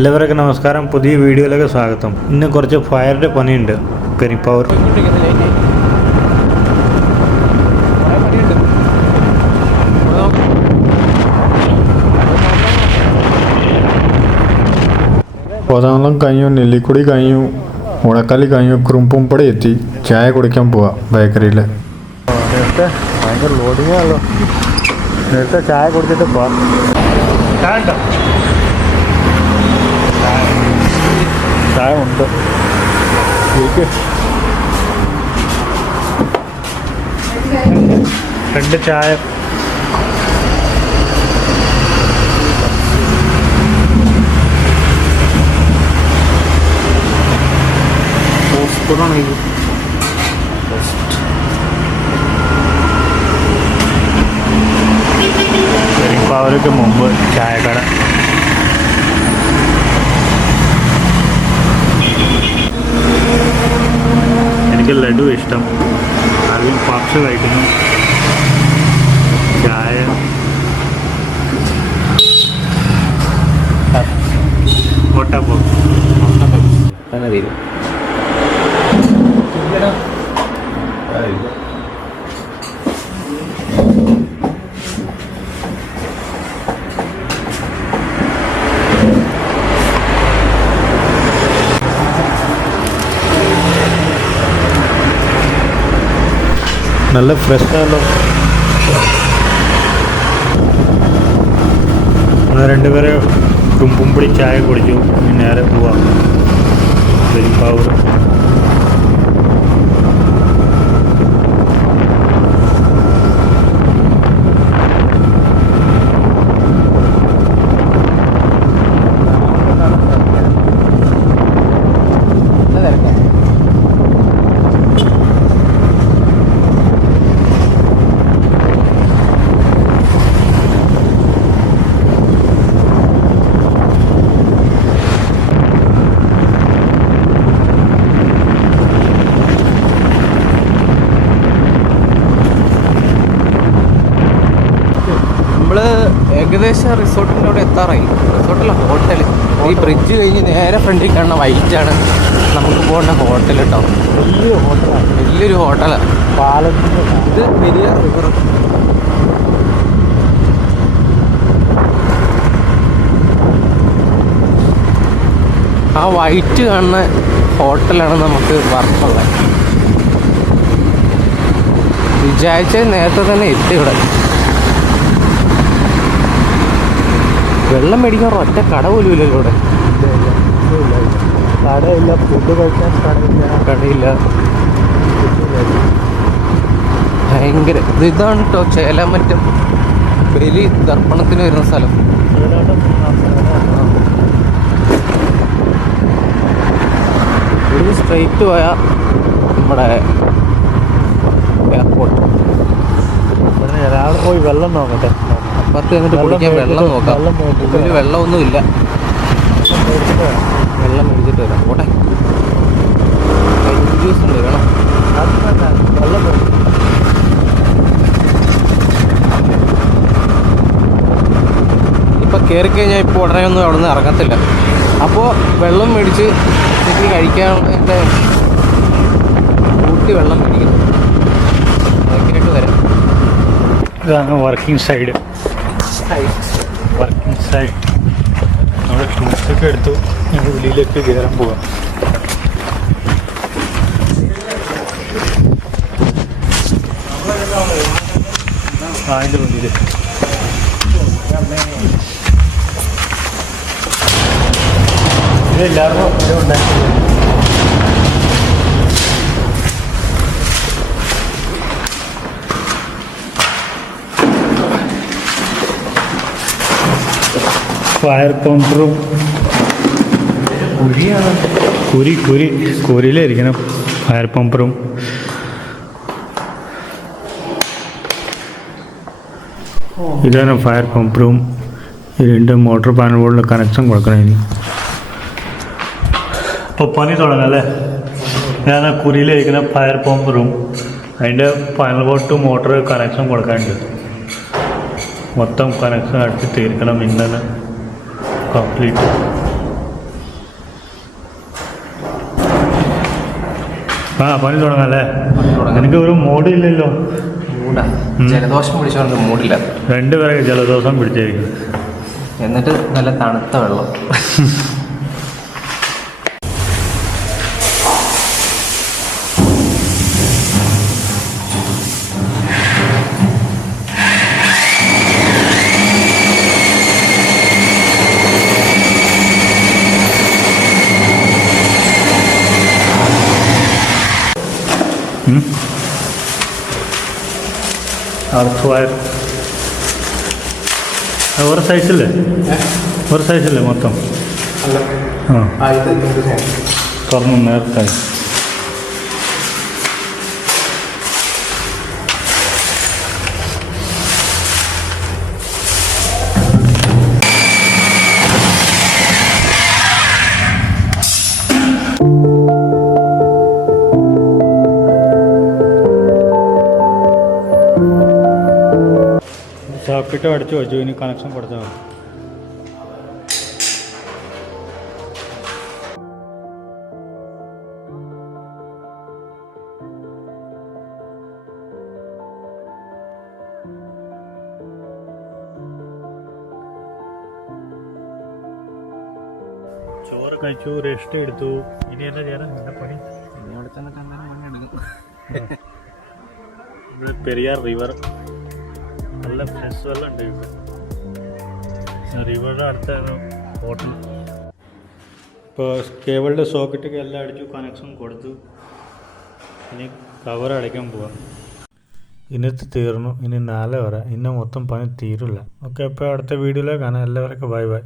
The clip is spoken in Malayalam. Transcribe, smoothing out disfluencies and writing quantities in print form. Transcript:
എല്ലാവർക്കും നമസ്കാരം. പുതിയ വീഡിയോയിലേക്ക് സ്വാഗതം. ഇന്ന് കുറച്ച് ഫയറിൻ്റെ പണിയുണ്ട്. പെരിപ്പവർ കോതാവളം കഴിഞ്ഞു, നെല്ലിക്കുടി കഴിഞ്ഞു, ഉണക്കാലി കഴിഞ്ഞു, കുറുമ്പുംപടി എത്തി. ചായ കുടിക്കാൻ പോവാം ബേക്കറിയിൽ. നേരത്തെ ഭയങ്കര ലോഡിങ്ങാണല്ലോ. നേരത്തെ ചായ കുടിച്ചിട്ട് പോവാം. ചായ ഉണ്ട്. രണ്ട് ചായ. പെരിപ്പവർക്ക് മുമ്പ് ചായക്കട. എനിക്ക് ലഡു ഇഷ്ടം. അതിൽ പപ്സ് കഴിക്കുന്നു. ചായ മുട്ടപ്പോ അങ്ങനെ തീരും. നല്ല ഫ്രഷാണല്ലോ. രണ്ടുപേരെ കുമ്പുംപൊടി ചായ കുടിച്ചു. നേരെ പോവാം പെരിപ്പവർ. ഏകദേശം റിസോർട്ടിൻ്റെ അവിടെ എത്താറായി. റിസോർട്ടിലെ ഹോട്ടൽ ഈ ബ്രിഡ്ജ് കഴിഞ്ഞ് നേരെ ഫ്രണ്ടിൽ കാണുന്ന വൈറ്റാണ് നമുക്ക് പോകേണ്ട ഹോട്ടൽ കേട്ടോ. വലിയൊരു ഹോട്ടലാണ്. വലിയൊരു ഹോട്ടലാണ്. പാലത്തിൻ്റെ ഇത് വലിയ റിവർ. ആ വൈറ്റ് കാണുന്ന ഹോട്ടലാണ് നമുക്ക് വർക്കുള്ളത്. വിചാരിച്ച നേരത്തെ തന്നെ എത്തി ഇവിടെ. വെള്ളം മേടിക്കാൻ ഒറ്റ കട പോലും ഇല്ലല്ലോ ഇവിടെ. കടയില്ല, ഫുഡ് കഴിക്കാൻ കടയില്ല. ഭയങ്കര ഇതാണ് കേട്ടോ ചേലാമറ്റം ബലി ദർപ്പണത്തിന് വരുന്ന സ്ഥലം. ഇവിടുന്ന് സ്ട്രെയിറ്റ് പോയാൽ നമ്മുടെ എയർപോർട്ട്. രാവിലെ പോയി വെള്ളം നോക്കട്ടെ. അപ്പുറത്ത് എന്നിട്ട് കുടിക്കാൻ വെള്ളം നോക്കാം. ഇതിൽ വെള്ളമൊന്നുമില്ല. വെള്ളം മേടിച്ചിട്ട് വരാം. പോട്ടെ. ജ്യൂസ് ഉണ്ട്, വേണം. ഇപ്പം കയറിക്കഴിഞ്ഞാൽ ഇപ്പോൾ ഉടനെ ഒന്നും അവിടെ നിന്ന് ഇറങ്ങത്തില്ല. അപ്പോൾ വെള്ളം മേടിച്ച് എനിക്ക് കഴിക്കാനുള്ള കൂട്ടി വെള്ളം മേടിക്കുന്നു. അതൊക്കെയായിട്ട് വരാം. ഇതാണ് വർക്കിംഗ് സൈഡ്. Working side. നമ്മുടെ ടൂൾസൊക്കെ എടുത്തു. ഞങ്ങൾ ഉള്ളിലേക്ക് കയറാൻ പോവാം. അതിൻ്റെ മുന്നിൽ ഇതെല്ലാവർക്കും ഉണ്ടാക്കി. ഫയർ പമ്പറും കുരിയിലായിരിക്കണം. ഫയർ പമ്പറും ഇതാണ് ഫയർ പമ്പറും. ഈ രണ്ട് മോട്ടോർ പാനൽ ബോർഡിൽ കണക്ഷൻ കൊടുക്കണം. ഇനി അപ്പോൾ പണി തുടങ്ങാം അല്ലേ. ഞാൻ കുരിയിലിരിക്കുന്ന ഫയർ പമ്പറും അതിൻ്റെ പാനൽ ബോർഡ് മോട്ടർ കണക്ഷൻ കൊടുക്കാനുണ്ട്. മൊത്തം കണക്ഷൻ അടുത്ത് തീർക്കണം. ഇന്നലെ കംപ്ലീറ്റ് ആ പണി തുടങ്ങാല്ലേ? പണി തുടങ്ങാം. എനിക്ക് ഒരു മൂടില്ലല്ലോ. മൂടാ ജലദോഷം പിടിച്ചോണ്ട് മൂടില്ല. രണ്ടുപേരൊക്കെ ജലദോഷം പിടിച്ചായിരിക്കും. എന്നിട്ട് നല്ല തണുത്ത വെള്ളം. അടുത്ത വയർ ഒരു സൈസില്ലേ? ഒരു സൈസില്ലേ മൊത്തം? ആ തുറന്നു നേരത്തായി. സോക്കറ്റ് അടിച്ചു വെച്ചു, ഇനി കണക്ഷൻ കൊടുത്താൽ മതി. ചോറ് കഴിച്ചു, റെസ്റ്റ് എടുത്തു. ഇനി എന്നാ ചെയ്യാനാ എന്താ പണി? ഇവിടെ തന്നെ പണിയെടുക്കും. ഇവിടെ പെരിയാർ റിവർ, നല്ല ഫ്രഷ് വെള്ളം ഉണ്ട് ഇവിടെ. റിവറിൻ്റെ അടുത്താണ് ഹോട്ടൽ. ഇപ്പോൾ കേബിളിൻ്റെ സോക്കറ്റൊക്കെ എല്ലാം അടിച്ചു, കണക്ഷൻ കൊടുത്തു. ഇനി കവർ അടയ്ക്കാൻ പോവാം. ഇന്നത്തെ തീർന്നു, ഇനി 4 വരെ. ഇന്ന് മൊത്തം പണി തീരില്ല. ഓക്കെ, അപ്പോൾ അടുത്ത വീഡിയോയിലേക്ക് കാണാം. എല്ലാവർക്കും ബൈ ബൈ.